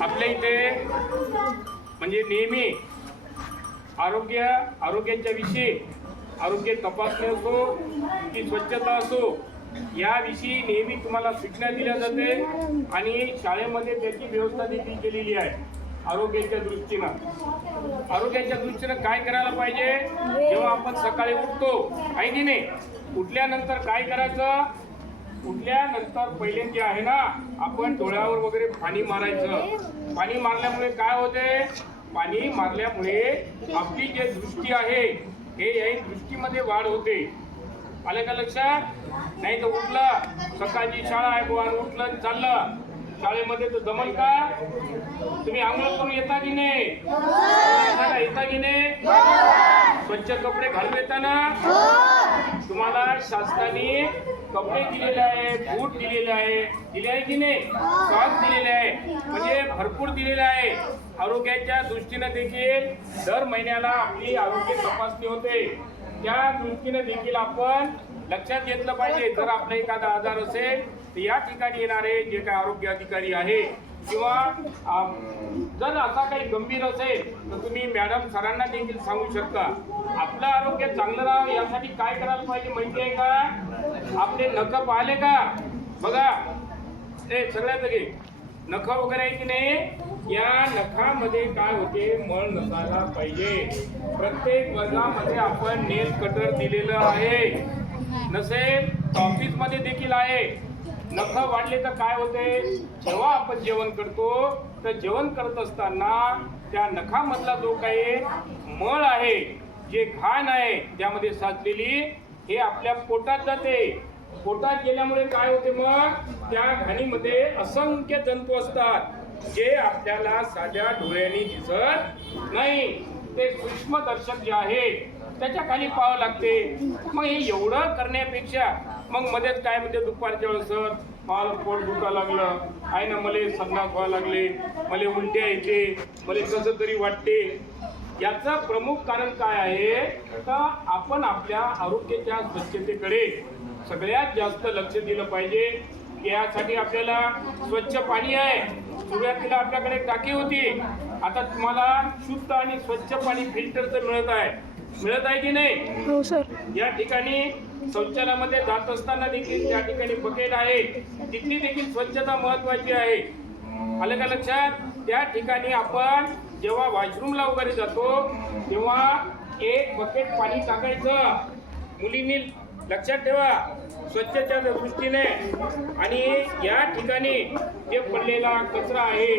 आपल्या इथे म्हणजे नेहमी आरोग्य आरोग्याच्या विषयी आरोग्य तपासणी असो की स्वच्छता असो याविषयी नेहमी तुम्हाला सूचना दिल्या जाते आणि शाळेमध्ये त्याची व्यवस्था देखील केलेली आहे आरोग्याच्या दृष्टीनं. आरोग्याच्या दृष्टीनं काय करायला पाहिजे? जेव्हा आपण सकाळी उठतो आहे की नाही? उठल्यानंतर काय करायचं? उठल्यानंतर पहिले जे आहे ना आपण डोळ्यावर वगैरे पाणी मारायचं. पाणी मारल्यामुळे काय होते? पाणी मारल्यामुळे आपली जे दृष्टी आहे हे या दृष्टीमध्ये वाढ होते. आलं का लक्षात नाही तर उठलं. सकाळची शाळा आहे बुवा उठलं चाललं. शाळेमध्ये तर जमल का? तुम्ही आंघोळ करून येता की नाही? येता का? येता की नाही? स्वच्छ कपडे घालून येताना तुम्हाला शासनाने कपडे दिलेले आहे बूट दिलेले आहे. दिले आहे की नाही? सॉक्स दिलेले आहे. म्हणजे भरपूर दिलेले आहे. आरोग्याच्या दृष्टीने देखील दर महिन्याला आपली आरोग्य तपासणी होते. त्या दृष्टीने देखील आपण लक्षात घेतलं पाहिजे. जर आपला एखादा आजार असेल तर या ठिकाणी येणारे जे काही आरोग्य अधिकारी आहे किंवा जर असा काही गंभीर असेल तर तुम्ही मॅडम सरांना देखील सांगू शकता. आपलं आरोग्य चांगलं राहावं यासाठी काय करायला पाहिजे माहिती आहे का? आपले नख पाहिले का? बघा. ते सगळ्यात घे नख वगैरे आहे की नाही? या नखामध्ये काय होते? मळ नसायला पाहिजे. प्रत्येक वर्गामध्ये आपण नेल कटर दिलेलं आहे. नसेल ऑफिसमध्ये देखील आहे. नख वाढले तर काय होते? जेव्हा आपण जेवण करतो तर जेवण करत असताना त्या नखामधला जो काही मळ आहे जे घाण आहे त्यामध्ये साचलेली हे आपल्या पोटात जाते. पोटात गेल्यामुळे काय होते मग? त्या घाणीमध्ये असंख्य जंतू असतात जे आपल्याला साध्या डोळ्यांनी दिसत नाही. ते सूक्ष्मदर्शक जे आहे त्याच्याखाली पाहावं लागते. मग हे एवढं करण्यापेक्षा मग मध्येच काय म्हणजे दुपारच्या वेळेस मला पोट दुखा लागलं. आहे ना मला संडास व्हायला लागले. मला उलट्या येते मला कसं तरी वाटते. याचं प्रमुख कारण काय आहे तर आपण आपल्या आरोग्याच्या स्वच्छतेकडे सगळ्यात जास्त लक्ष दिलं पाहिजे. यासाठी आपल्याला स्वच्छ पाणी आहे. सुरुवातीला आपल्याकडे टाकी होती. आता तुम्हाला शुद्ध आणि स्वच्छ पाणी फिल्टरचं मिळत आहे. मिळत आहे की नाही? हो सर. या ठिकाणी शौचालयामध्ये जात असताना देखील त्या ठिकाणी बकेट आहे. तिथली देखील स्वच्छता महत्वाची आहे. आलं का लक्षात? त्या ठिकाणी आपण जेव्हा वॉशरूमला वगैरे जातो तेव्हा एक बकेट पाणी टाकायचं. मुलींनी लक्षात ठेवा. स्वच्छतेच्या दृष्टीने आणि या ठिकाणी जे पडलेला कचरा आहे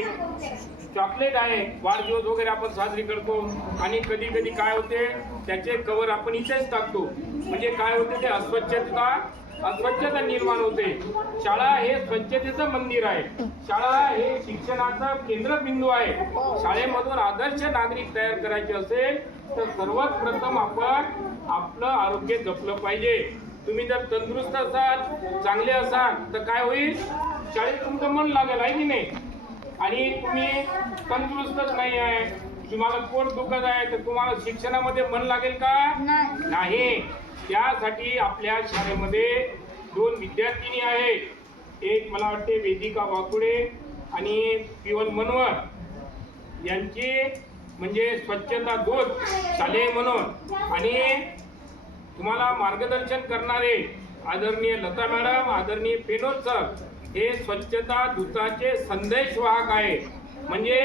चॉकलेट आहे वाढदिवस वगैरे आपण साजरी करतो आणि कधी कधी काय होते त्याचे कवर आपण इथेच टाकतो. म्हणजे काय होते ते अस्वच्छता अस्वच्छता निर्माण होते. शाळा हे स्वच्छतेचं मंदिर आहे. शाळा हे शिक्षणाचा केंद्रबिंदू आहे. शाळेमधून आदर्श नागरिक तयार करायचे असेल तर सर्वात प्रथम आपण आपलं आरोग्य जपलं पाहिजे. तुम्ही जर तंदुरुस्त असाल चांगले असाल तर काय होईल? शाळेत तुमचं मन लागेल आहे की नाही? आणि तुम्ही तंदुरुस्तच नाही आहे तुम्हाला पोट दुखत आहे तर तुम्हाला शिक्षणामध्ये मन लागेल का? नाही. त्यासाठी आपल्या शाळेमध्ये दोन विद्यार्थिनी आहेत. एक मला वाटते वेदिका वाकुडे आणि पिवल मनवर यांची म्हणजे स्वच्छता दूत शालेय म्हणून. आणि तुम्हाला मार्गदर्शन करणारे आदरणीय लता मॅडम आदरणीय पेनोद सर हे स्वच्छता दूताचे संदेश वाहक आहे. म्हणजे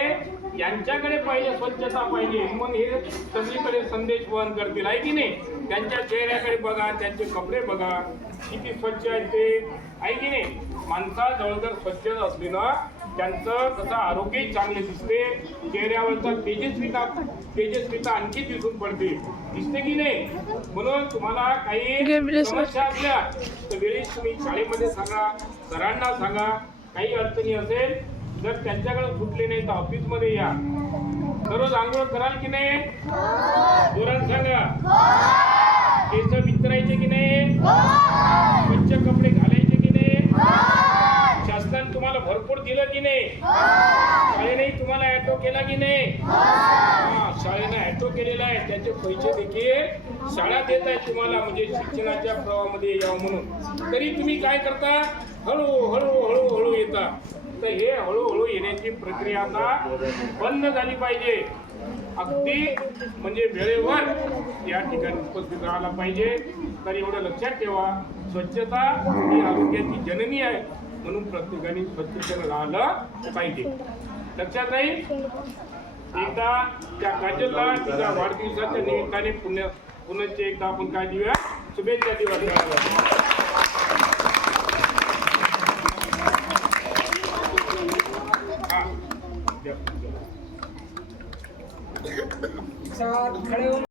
यांच्याकडे पहिले स्वच्छता पाहिजे मग हे सगळीकडे संदेश वहन करतील आहे की नाही? त्यांच्या चेहऱ्याकडे बघा त्यांचे कपडे बघा. किती स्वच्छ आहेत ते? आहे की नाही? माणसाजवळ जर स्वच्छता असली ना त्यांचं कसं आरोग्यही चांगले दिसते. चेहऱ्यावरचा तेजस्विता तेजस्विता आणखी दिसून पडते. दिसते की नाही? म्हणून तुम्हाला काही. समस्या असल्या तर वेळेस तुम्ही शाळेमध्ये सांगा सरांना सांगा. काही अडचणी असेल जर त्यांच्याकडे सुटले नाही तर ऑफिसमध्ये या. दररोज आंघोळ कराल की नाही? जोरात सांगा. केस करायचे की नाही? स्वच्छ कपडे घालायचे की नाही? शासनाने तुम्हाला भरपूर दिलं की नाही? शाळेने तुम्हाला ऍटो केला की नाही? हा, शाळेने ऍटो केलेला आहे. त्याचे पैसे देखील शाळा देत आहेत तुम्हाला म्हणजे शिक्षणाच्या प्रवाहामध्ये यावं म्हणून. तरी तुम्ही काय करता? हळू हळू हळू हळू येता. तर हे हळूहळू येण्याची प्रक्रिया आता बंद झाली पाहिजे. अगदी म्हणजे वेळेवर या ठिकाणी उपस्थित राहायला पाहिजे. तर एवढं लक्षात ठेवा स्वच्छता ही आरोग्याची जननी आहे म्हणून प्रत्येकाने स्वच्छतेनं राहिलं पाहिजे. लक्षात राहील? एकदा त्या काजलला तिच्या वाढदिवसाच्या निमित्ताने पुण्य पुन्हा एकदा आपण काय देऊया? शुभेच्छा देऊया.